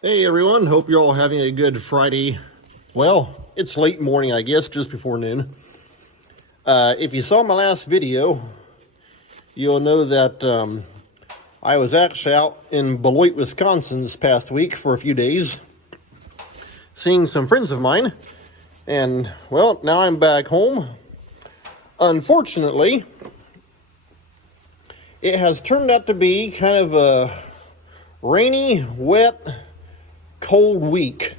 Hey everyone, hope you're all having a good Friday. Well, it's late morning, I guess, just before noon. If you saw my last video, you'll know that I was actually out in Beloit, Wisconsin this past week for a few days, seeing some friends of mine. And, well, now I'm back home. Unfortunately, it has turned out to be kind of a rainy, wet, cold week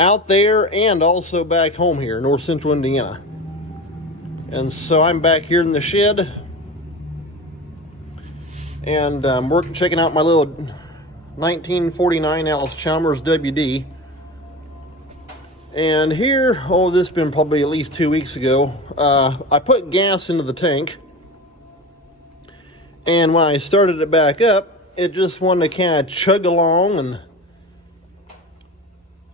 out there and also back home here, north central Indiana. And so I'm back here in the shed and checking out my little 1949 Allis-Chalmers WD. And here, this has been probably at least 2 weeks ago, I put gas into the tank. And when I started it back up, it just wanted to kind of chug along, and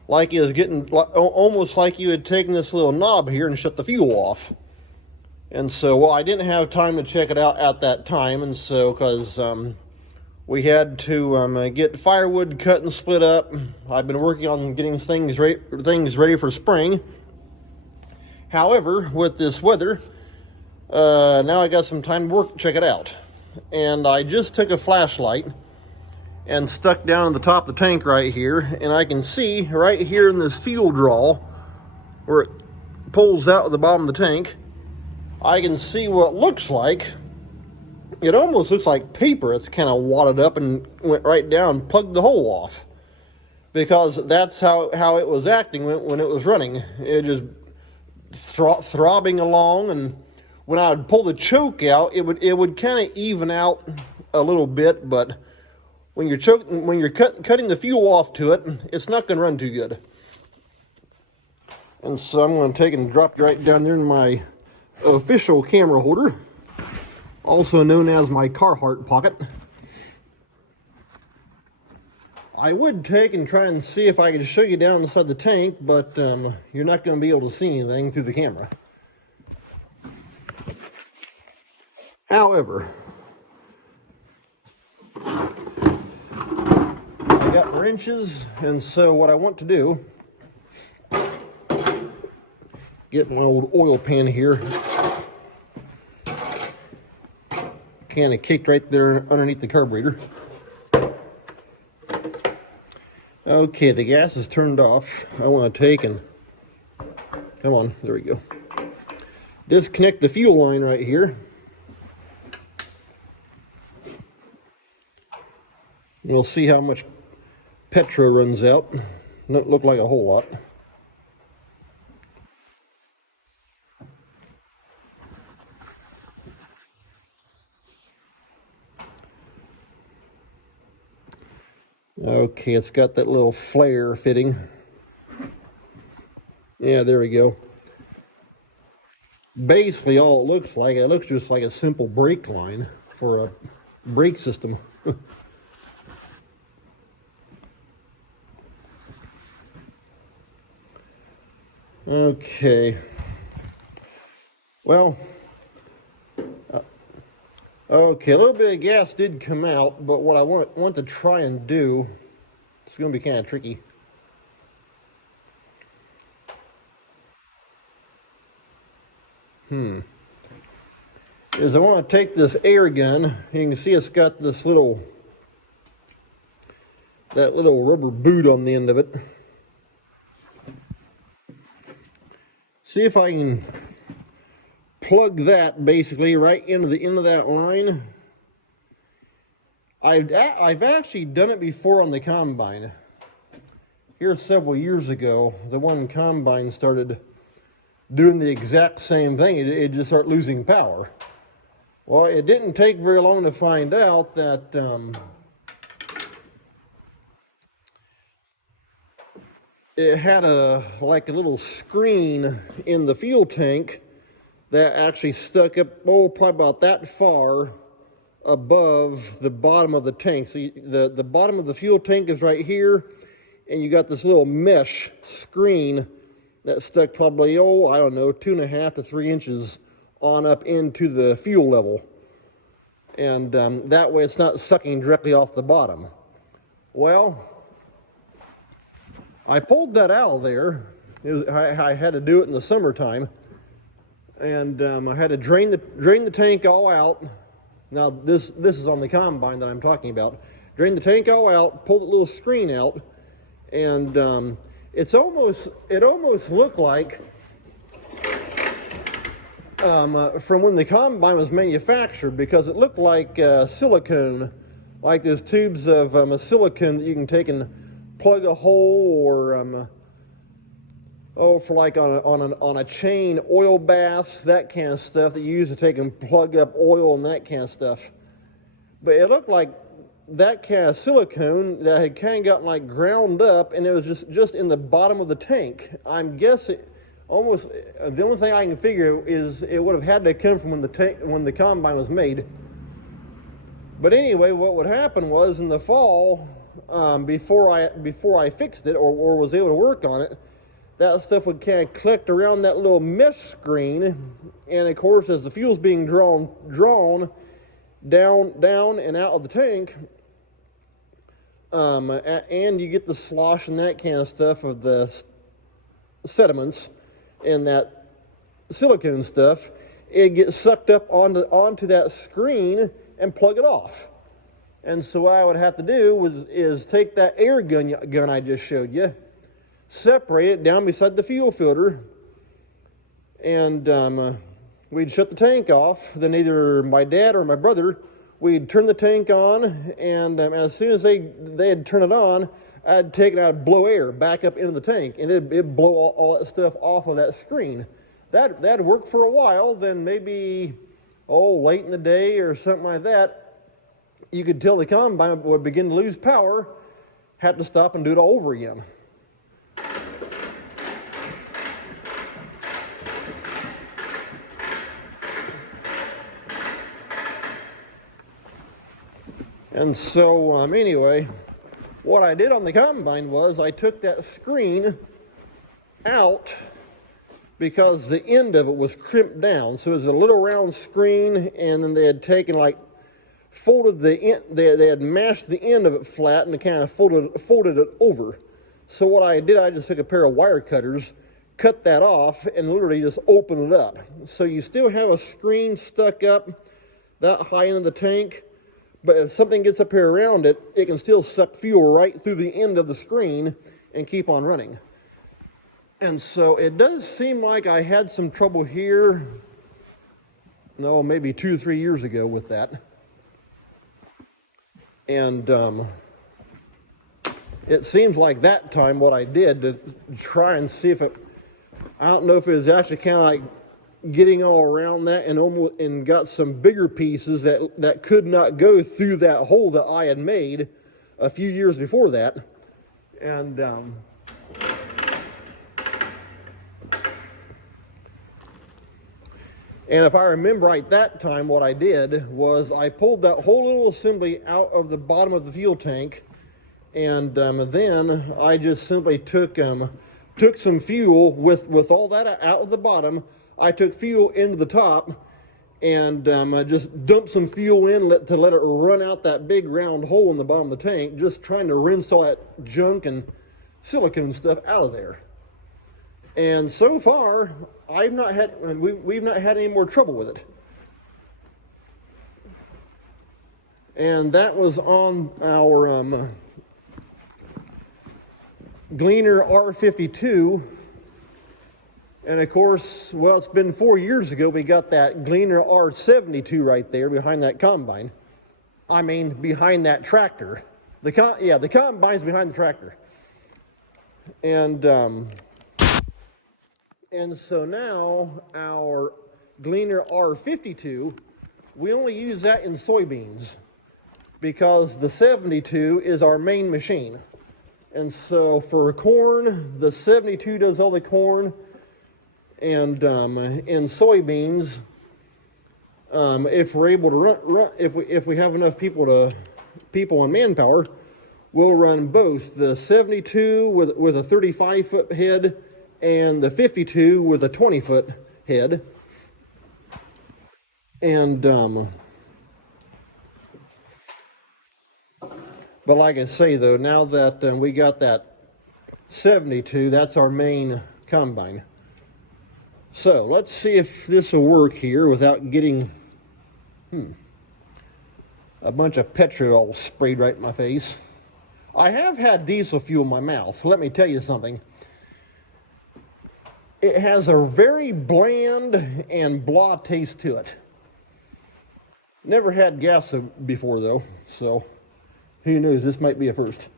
like it was getting almost like you had taken this little knob here and shut the fuel off. And so, well, I didn't have time to check it out at that time, and so because we had to get firewood cut and split up. I've been working on getting things ready for spring. However, with this weather, now I got some time to check it out. And I just took a flashlight and stuck down on the top of the tank right here, and I can see right here in this fuel draw where it pulls out at the bottom of the tank, I can see what looks like, it almost looks like paper. It's kind of wadded up and went right down, plugged the hole off, because that's how it was acting when it was running. It just throbbing along, and when I would pull the choke out, it would kind of even out a little bit, but when you're cutting the fuel off to it, it's not going to run too good. And so I'm going to take and drop it right down there in my official camera holder, also known as my Carhartt pocket. I would take and try and see if I could show you down inside the tank, but you're not going to be able to see anything through the camera. However, I got wrenches, and so what I want to do, get my old oil pan here, kind of kicked right there underneath the carburetor. Okay, the gas is turned off. I want to take and, come on, there we go. Disconnect the fuel line right here. We'll see how much petrol runs out. Doesn't look like a whole lot. Okay, it's got that little flare fitting. Yeah, there we go. Basically, all it looks just like a simple brake line for a brake system. Okay. Well, okay, a little bit of gas did come out, but what I want to try and do, it's going to be kind of tricky. Is I want to take this air gun. You can see it's got this that little rubber boot on the end of it. See if I can plug that basically right into the end of that line. I've actually done it before on the combine. Here several years ago, the one combine started doing the exact same thing. It just started losing power. Well, it didn't take very long to find out that it had like a little screen in the fuel tank that actually stuck up, probably about that far above the bottom of the tank. So the bottom of the fuel tank is right here, and you got this little mesh screen that stuck probably, I don't know, 2.5 to 3 inches on up into the fuel level. And that way it's not sucking directly off the bottom. Well, I pulled that out of there. I had to do it in the summertime, and I had to drain the tank all out. Now this is on the combine that I'm talking about. Drain the tank all out, pull the little screen out, and it almost looked like from when the combine was manufactured, because it looked like silicone, like there's tubes of silicone that you can take and plug a hole, or for like on a chain oil bath, that kind of stuff that you use to take and plug up oil and that kind of stuff. But it looked like that kind of silicone that had kind of gotten like ground up, and it was just in the bottom of the tank. I'm guessing almost the only thing I can figure is it would have had to come from when the combine was made. But anyway, what would happen was in the fall, before I fixed it or was able to work on it, that stuff would kind of collect around that little mesh screen, and of course, as the fuel's being drawn down and out of the tank, and you get the slosh and that kind of stuff of the sediments and that silicone stuff, it gets sucked up onto that screen and plug it off. And so what I would have to do is take that air gun I just showed you, separate it down beside the fuel filter, and we'd shut the tank off. Then either my dad or my brother, we'd turn the tank on, and as soon as they'd turn it on, I'd take it out and blow air back up into the tank, and it'd blow all that stuff off of that screen. That'd work for a while. Then maybe, late in the day or something like that, you could tell the combine would begin to lose power, had to stop and do it all over again. And so, anyway, what I did on the combine was I took that screen out because the end of it was crimped down. So it was a little round screen, and then they had taken folded the end, they had mashed the end of it flat and kind of folded it over. So what I did, I just took a pair of wire cutters, cut that off, and literally just opened it up. So you still have a screen stuck up that high into the tank, but if something gets up here around it, it can still suck fuel right through the end of the screen and keep on running. And so it does seem like I had some trouble here, maybe 2 or 3 years ago with that. And it seems like that time what I did to try and see if I don't know if it was actually kind of like getting all around that and got some bigger pieces that could not go through that hole that I had made a few years before that. And if I remember right, that time what I did was I pulled that whole little assembly out of the bottom of the fuel tank, and then I just simply took some fuel with all that out of the bottom. I took fuel into the top, and I just dumped some fuel in to let it run out that big round hole in the bottom of the tank, just trying to rinse all that junk and silicone stuff out of there. And so far, we've not had any more trouble with it. And that was on our Gleaner R52. And of course, it's been 4 years ago we got that Gleaner R72 right there behind that combine. I mean, behind that tractor. The combine's behind the tractor. And so now our Gleaner R52, we only use that in soybeans because the 72 is our main machine. And so for corn, the 72 does all the corn. And in soybeans, if we're able to run if we have enough people and manpower, we'll run both the 72 with a 35-foot head and the 52 with a 20-foot head. And but like I say though, now that we got that 72. That's our main combine. So let's see if this will work here without getting a bunch of petrol sprayed right in my face. I have had diesel fuel in my mouth. Let me tell you something. It has a very bland and blah taste to it. Never had gas before though, so who knows, this might be a first.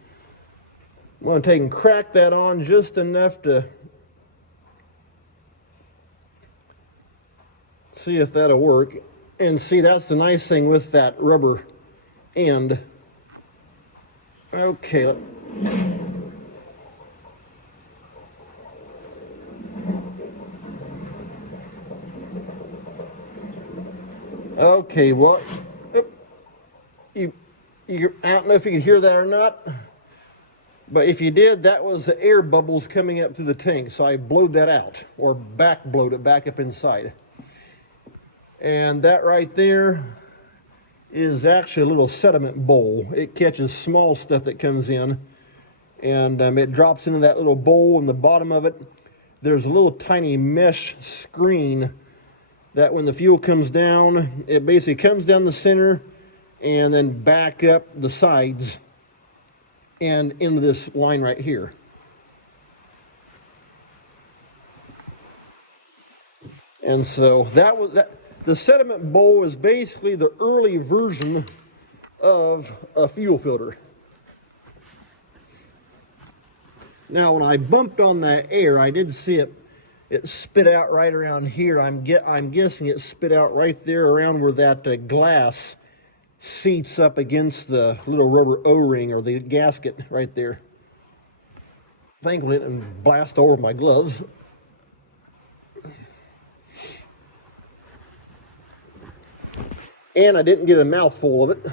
I'm going to take and crack that on just enough to see if that'll work. And see, that's the nice thing with that rubber end. Okay. Okay, well, I don't know if you could hear that or not, but if you did, that was the air bubbles coming up through the tank, so I blowed that out, or blowed it back up inside. And that right there is actually a little sediment bowl. It catches small stuff that comes in, and it drops into that little bowl. In the bottom of it, there's a little tiny mesh screen that when the fuel comes down, it basically comes down the center and then back up the sides and into this line right here. And so the sediment bowl is basically the early version of a fuel filter. Now, when I bumped on that air, I did see it spit out right around here. I'm guessing it spit out right there around where that glass seats up against the little rubber O-ring or the gasket right there. Thankfully, it didn't blast over my gloves. And I didn't get a mouthful of it.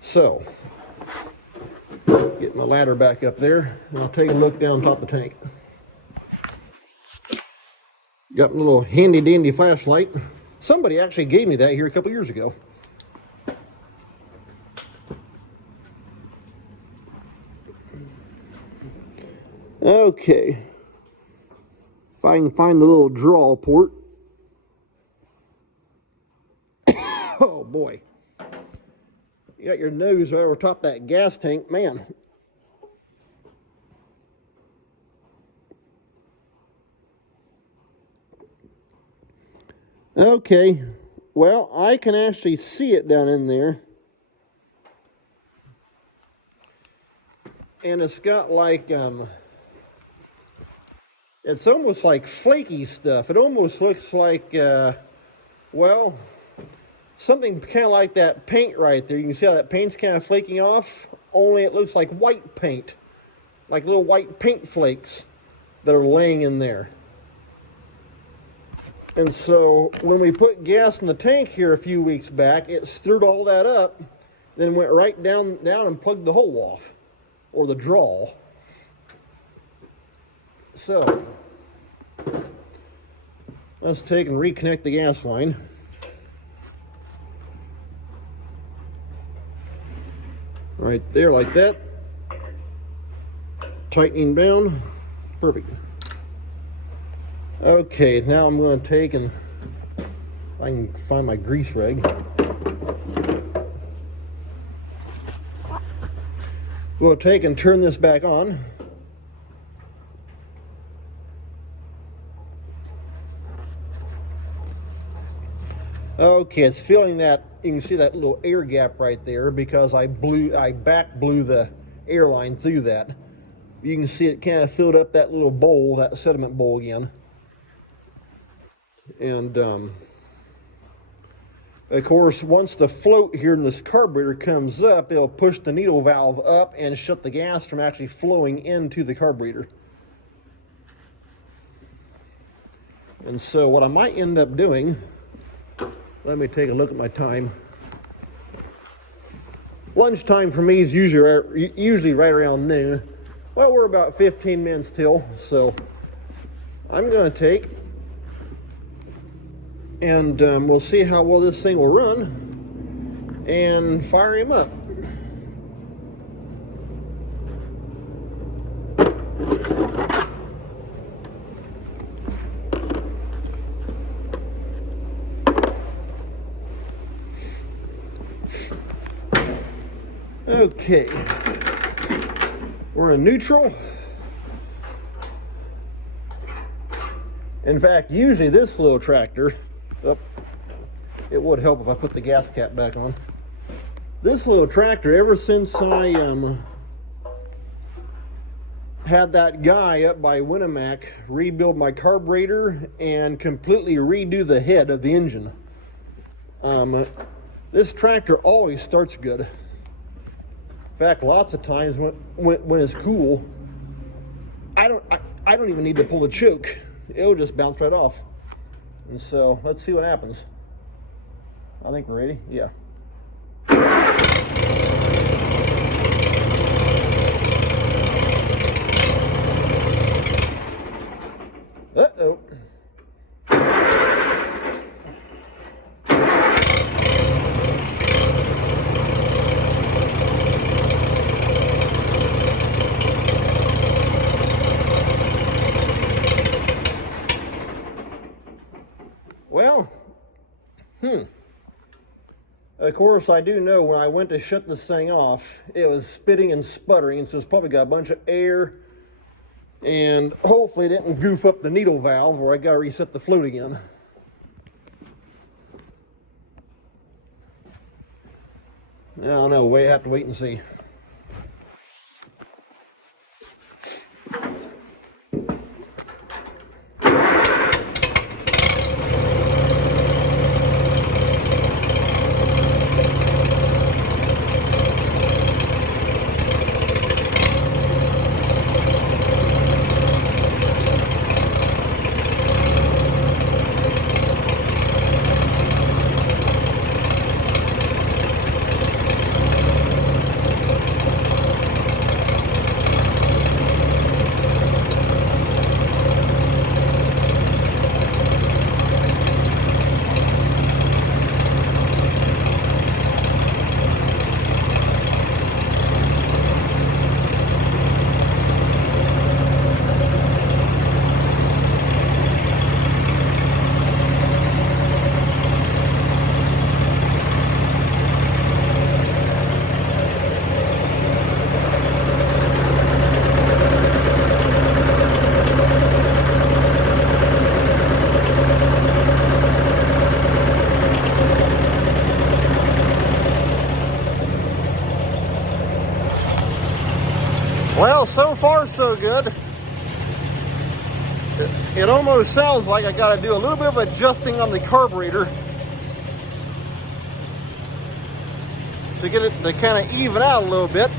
So, get my ladder back up there, and I'll take a look down top of the tank. Got my little handy dandy flashlight. Somebody actually gave me that here a couple years ago. Okay. If I can find the little draw port. Oh boy. You got your nose right over top of that gas tank, man. Okay, well, I can actually see it down in there. And it's got like, it's almost like flaky stuff. It almost looks like, well, something kind of like that paint right there. You can see how that paint's kind of flaking off, only it looks like white paint, like little white paint flakes that are laying in there. And so when we put gas in the tank here a few weeks back, it stirred all that up, then went right down and plugged the hole off, or the draw. So let's take and reconnect the gas line. Right there, like that. Tightening down. Perfect. Okay, now I'm going to take and I can find my grease rag. We'll take and turn this back on. Okay, it's feeling that. You can see that little air gap right there because I back blew the air line through that. You can see it kind of filled up that little bowl, that sediment bowl again. And of course, once the float here in this carburetor comes up, it'll push the needle valve up and shut the gas from actually flowing into the carburetor. And so what I might end up doing, let me take a look at my time. Lunchtime for me is usually right around noon. Well, we're about 15 minutes till, so I'm going to take and we'll see how well this thing will run and fire him up. Okay, we're in neutral. In fact, usually this little tractor, it would help if I put the gas cap back on. This little tractor, ever since I had that guy up by Winnemac rebuild my carburetor and completely redo the head of the engine, this tractor always starts good. In fact, lots of times when it's cool, I don't even need to pull the choke. It'll just bounce right off. And so let's see what happens. I think we're ready. Yeah. Uh-oh. Well, of course, I do know when I went to shut this thing off, it was spitting and sputtering, so it's probably got a bunch of air, and hopefully it didn't goof up the needle valve where I got to reset the float again. I don't know, I have to wait and see. Well, so far so good. It almost sounds like I got to do a little bit of adjusting on the carburetor to get it to kind of even out a little bit.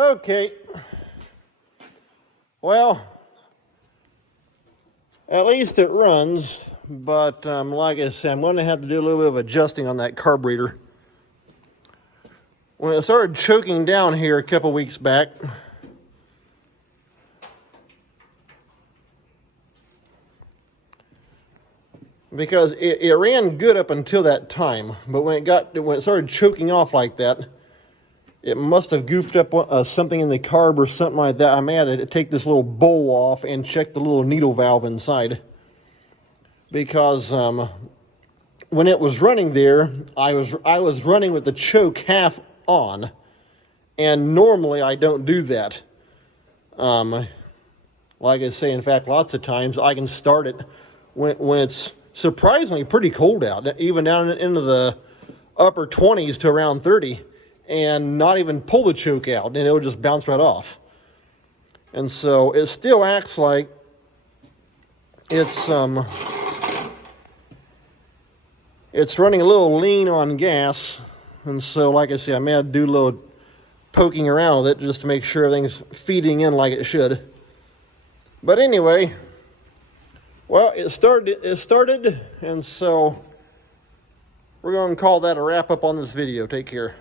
Okay, well, at least it runs, but like I said, I'm going to have to do a little bit of adjusting on that carburetor. When it started choking down here a couple weeks back, because it ran good up until that time, but when it started choking off like that, it must have goofed up something in the carb or something like that. I may have to take this little bowl off and check the little needle valve inside. Because when it was running there, I was running with the choke half on. And normally I don't do that. Like I say, in fact, lots of times I can start it when it's surprisingly pretty cold out, even down into the upper 20s to around 30. And not even pull the choke out, and it'll just bounce right off. And so it still acts like it's running a little lean on gas. And so, like I say, I may have to do a little poking around with it just to make sure everything's feeding in like it should. But anyway, well, it started, and so we're going to call that a wrap up on this video. Take care.